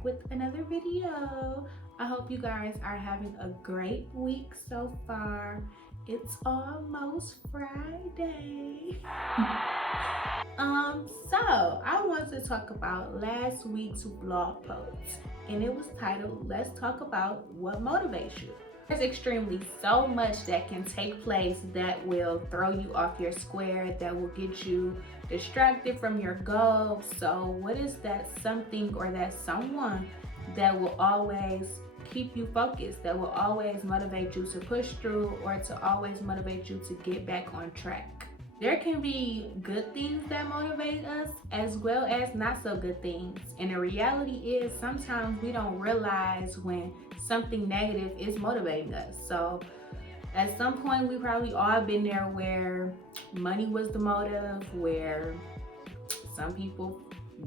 back with another video. I hope you guys are having a great week so far. It's almost Friday. So I want to talk about last week's blog post, and it was titled, "Let's talk about what motivates you." There's extremely so much that can take place that will throw you off your square, that will get you distracted from your goals. So what is that something or that someone that will always keep you focused, that will always motivate you to push through or to always motivate you to get back on track? There can be good things that motivate us as well as not so good things. And the reality is sometimes we don't realize when something negative is motivating us. So at some point we probably all been there where money was the motive, where some people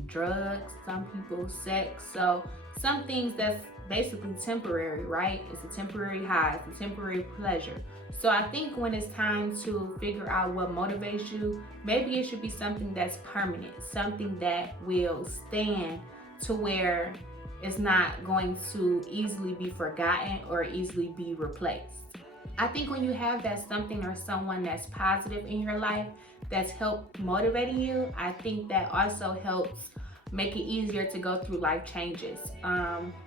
drugs, some people sex. So some things that's basically temporary, right? It's a temporary high, it's a temporary pleasure. So I think when it's time to figure out what motivates you, maybe it should be something that's permanent, something that will stand to where it's not going to easily be forgotten or easily be replaced. I think when you have that something or someone that's positive in your life that's helped motivating you, I think that also helps make it easier to go through life changes.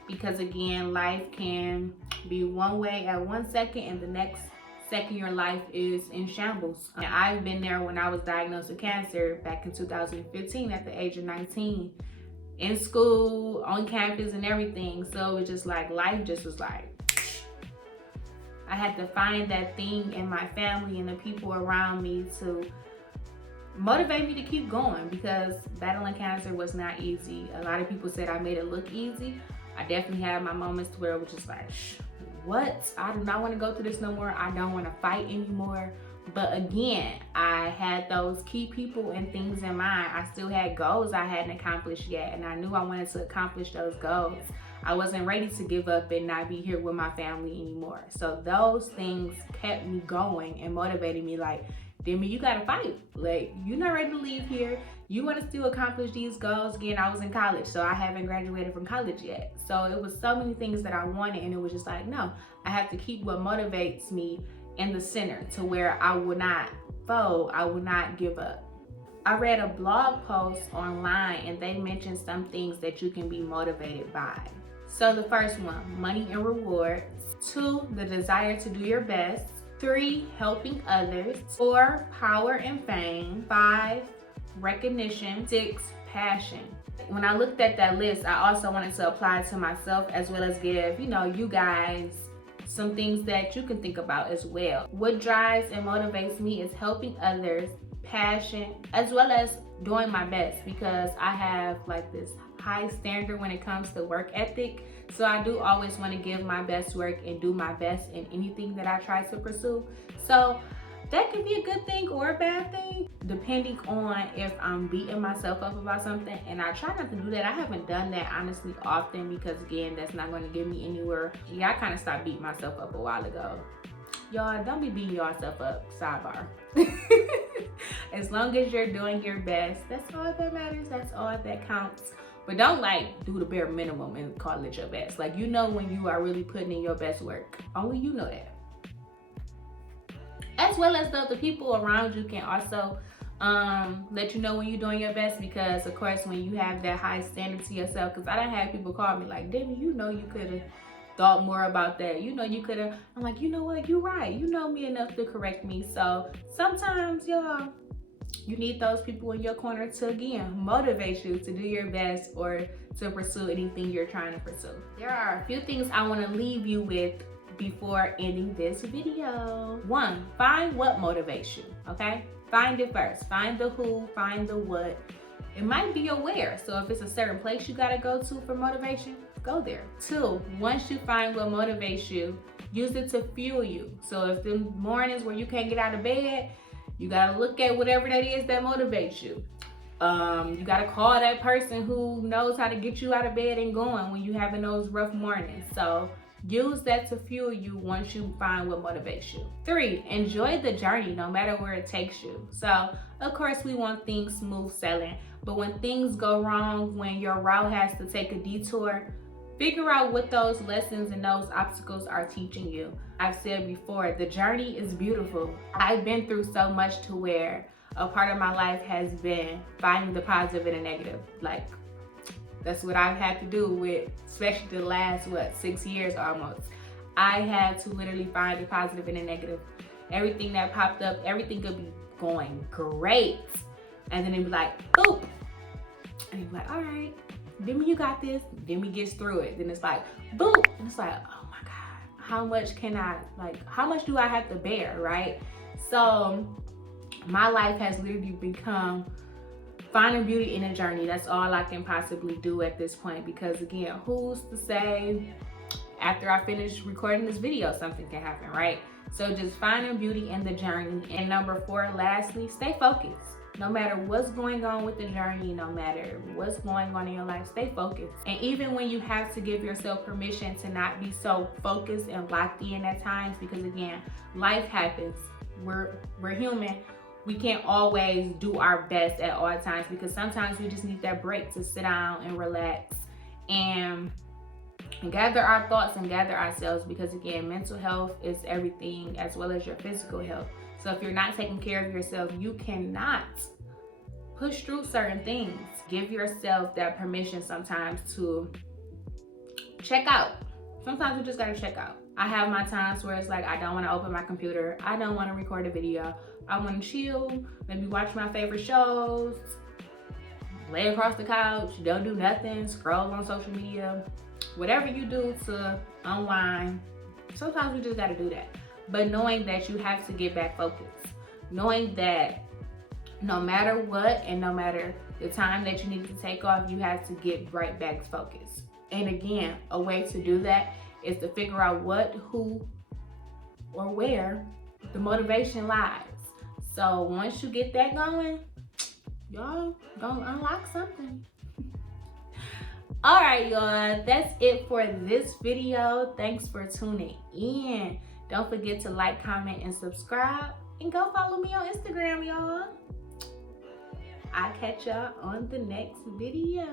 Because again, life can be one way at 1 second and the next second your life is in shambles. And I've been there when I was diagnosed with cancer back in 2015 at the age of 19, in school, on campus and everything. So it was just like, life just was like, I had to find that thing in my family and the people around me to motivate me to keep going, because battling cancer was not easy. A lot of people said I made it look easy. I definitely had my moments where it was just like, what? I do not want to go through this no more. I don't want to fight anymore. But again, I had those key people and things in mind. I still had goals I hadn't accomplished yet, and I knew I wanted to accomplish those goals. I wasn't ready to give up and not be here with my family anymore. So those things kept me going and motivated me, like, Demi, you gotta fight. Like, you're not ready to leave here. You want to still accomplish these goals. Again, I was in college, so I haven't graduated from college yet. So it was so many things that I wanted, and it was just like, no, I have to keep what motivates me in the center to where I will not fold, I will not give up. I read a blog post online and they mentioned some things that you can be motivated by. So the first one, money and rewards. 2, the desire to do your best. 3, helping others. 4, power and fame. 5, recognition. 6, passion. When I looked at that list, I also wanted to apply it to myself as well as give, you guys some things that you can think about as well. What drives and motivates me is helping others, passion, as well as doing my best, because I have like this high standard when it comes to work ethic. So I do always want to give my best work and do my best in anything that I try to pursue. So that could be a good thing or a bad thing, depending on if I'm beating myself up about something. And I try not to do that. I haven't done that honestly often, because again, that's not going to get me anywhere. Yeah, I kind of stopped beating myself up a while ago. Y'all, don't be beating yourself up, sidebar. As long as you're doing your best, that's all that matters. That's all that counts. But don't like do the bare minimum and call it your best. Like, when you are really putting in your best work. Only you know that. As well as the people around you can also let you know when you're doing your best, because of course when you have that high standard to yourself, because I done had people call me like, Demi, you could have thought more about that. You could have. I'm like, you know what? You're right. You know me enough to correct me. So sometimes, y'all, you need those people in your corner to, again, motivate you to do your best or to pursue anything you're trying to pursue. There are a few things I want to leave you with before ending this video. 1, find what motivates you, okay? Find it first. Find the who, find the what. It might be your where. So if it's a certain place you gotta go to for motivation, go there. 2, once you find what motivates you, use it to fuel you. So if the mornings where you can't get out of bed, you gotta look at whatever that is that motivates you. You gotta call that person who knows how to get you out of bed and going when you're having those rough mornings. So Use that to fuel you once you find what motivates you. 3, enjoy the journey no matter where it takes you. So, of course, we want things smooth sailing, but when things go wrong, when your route has to take a detour, figure out what those lessons and those obstacles are teaching you. I've said before, the journey is beautiful. I've been through so much to where a part of my life has been finding the positive and the negative. Like, that's what I've had to do with, especially the last, 6 years almost. I had to literally find the positive and the negative. Everything that popped up, everything could be going great. And then it'd be like, boop. And you'd be like, all right, Demi, you got this. Demi gets through it. Then it's like, boop. And it's like, oh my God, how much do I have to bear, right? So my life has literally become finding beauty in a journey. That's all I can possibly do at this point, because again, who's to say after I finish recording this video something can happen, right? So just finding beauty in the journey. And number 4, lastly, stay focused. No matter what's going on with the journey, no matter what's going on in your life, stay focused. And even when you have to give yourself permission to not be so focused and locked in at times, because again, life happens. We're human. We can't always do our best at all times, because sometimes we just need that break to sit down and relax and gather our thoughts and gather ourselves, because again, mental health is everything as well as your physical health. So if you're not taking care of yourself, you cannot push through certain things. Give yourself that permission sometimes to check out. Sometimes we just gotta check out. I have my times where it's like, I don't wanna open my computer. I don't wanna record a video. I wanna chill, maybe watch my favorite shows, lay across the couch, don't do nothing, scroll on social media. Whatever you do to unwind, sometimes we just gotta do that. But knowing that you have to get back focused. Knowing that no matter what and no matter the time that you need to take off, you have to get right back focused. And again, a way to do that is to figure out what, who, or where the motivation lies. So once you get that going, y'all gonna unlock something. All right, y'all, that's it for this video. Thanks for tuning in. Don't forget to like, comment, and subscribe. And go follow me on Instagram, y'all. I'll catch y'all on the next video.